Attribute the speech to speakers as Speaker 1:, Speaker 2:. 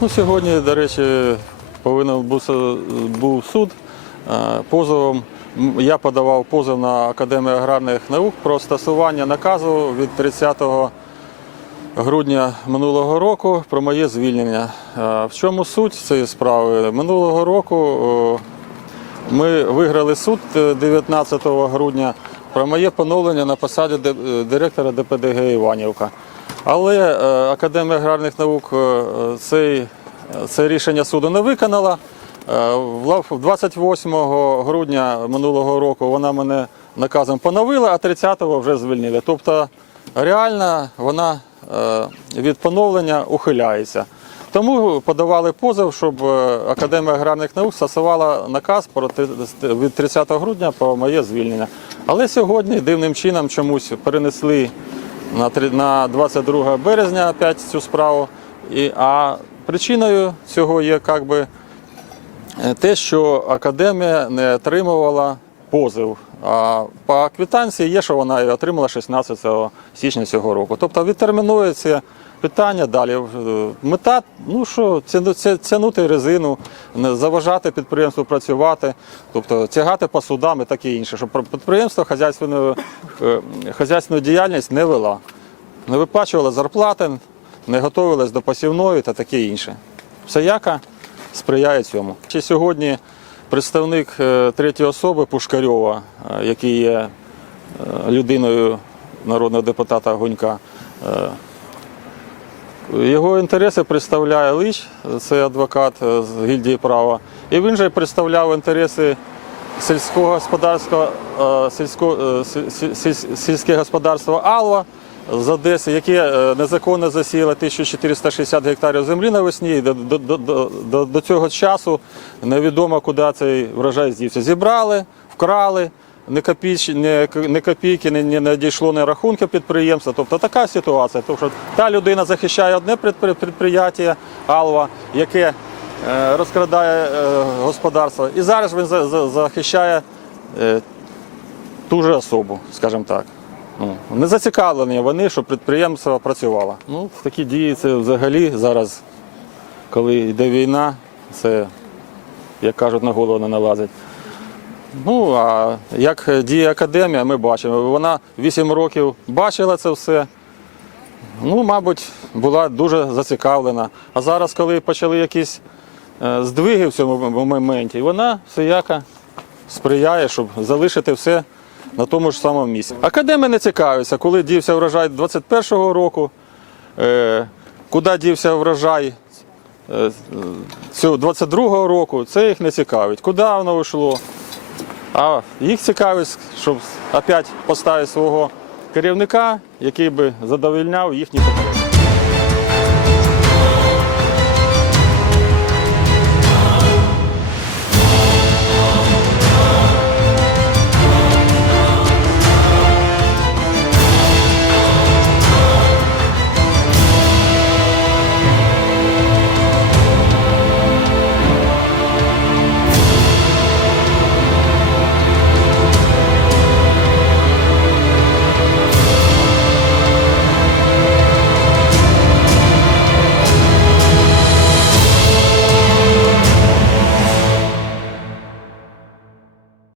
Speaker 1: Ну, сьогодні, до речі, повинен був, суд е, позовом. Я подавав позов на Академію аграрних наук про скасування наказу від 30 грудня минулого року про моє звільнення. Е, В чому суть цієї справи? Минулого року ми виграли суд е, 19 грудня про моє поновлення на посаді е, директора ДПДГ Іванівка. Але е, Академія аграрних наук е, цей, це рішення суду не виконала. Е, 28 грудня минулого року вона мене наказом поновила, а 30-го вже звільнили. Тобто реально вона е, від поновлення ухиляється. Тому подавали позов, щоб е, Академія аграрних наук стосувала наказ від 30 грудня про моє звільнення. Але сьогодні дивним чином чомусь перенесли на 22 березня опять цю справу. І, а причиною цього є як би, е, те, що академія не отримувала позов. А по квитанції є, що вона отримала 16 січня цього року. Тобто відтермінується питання далі. Мета, ну що, тягнути резину, заважати підприємству працювати, тобто тягати по судам і таке інше, щоб підприємство хазяйственну, е, хазяйственну діяльність не вела. Не виплачувала зарплати, не готувалась до посівної та таке інше. Всяяка сприяє цьому. Ще сьогодні представник е, третьої особи Пушкарьова, е, який є людиною народного депутата Гунька, його інтереси представляє Лич, це адвокат е, з гільдії права. І він же представляв інтереси сільського господарства, е, сільсько, е, сіль- сіль- сіль- сільське господарство Алва з Одеси, яке незаконно засіяло 1460 гектарів землі навесні. І до, до, до, до цього часу невідомо, куди цей врожай здівся. Зібрали, вкрали. Не, копійч, не, не копійки не, не надійшло на рахунки підприємства. Тобто така ситуація. Тобто та людина захищає одне підприємство Алва, яке е, розкрадає е, господарство. І зараз він за- за- захищає е, ту же особу, скажімо так. Ну, не зацікавлені вони, щоб підприємство працювало. Ну, такі дії це взагалі зараз, коли йде війна, це, як кажуть, на голову не налазить. Ну, а як діє академія, ми бачимо. Вона 8 років бачила це все. Ну, мабуть, була дуже зацікавлена. А зараз, коли почали якісь е, здвиги в цьому моменті, вона всіяка сприяє, щоб залишити все на тому ж самому місці. Академія не цікавиться, коли дівся врожай 21-го року, е, куди дівся врожай е, цього 22-го року, це їх не цікавить. Куди воно йшло? А їх цікавить, щоб опять поставити свого керівника, який би задовольняв їхні потреби.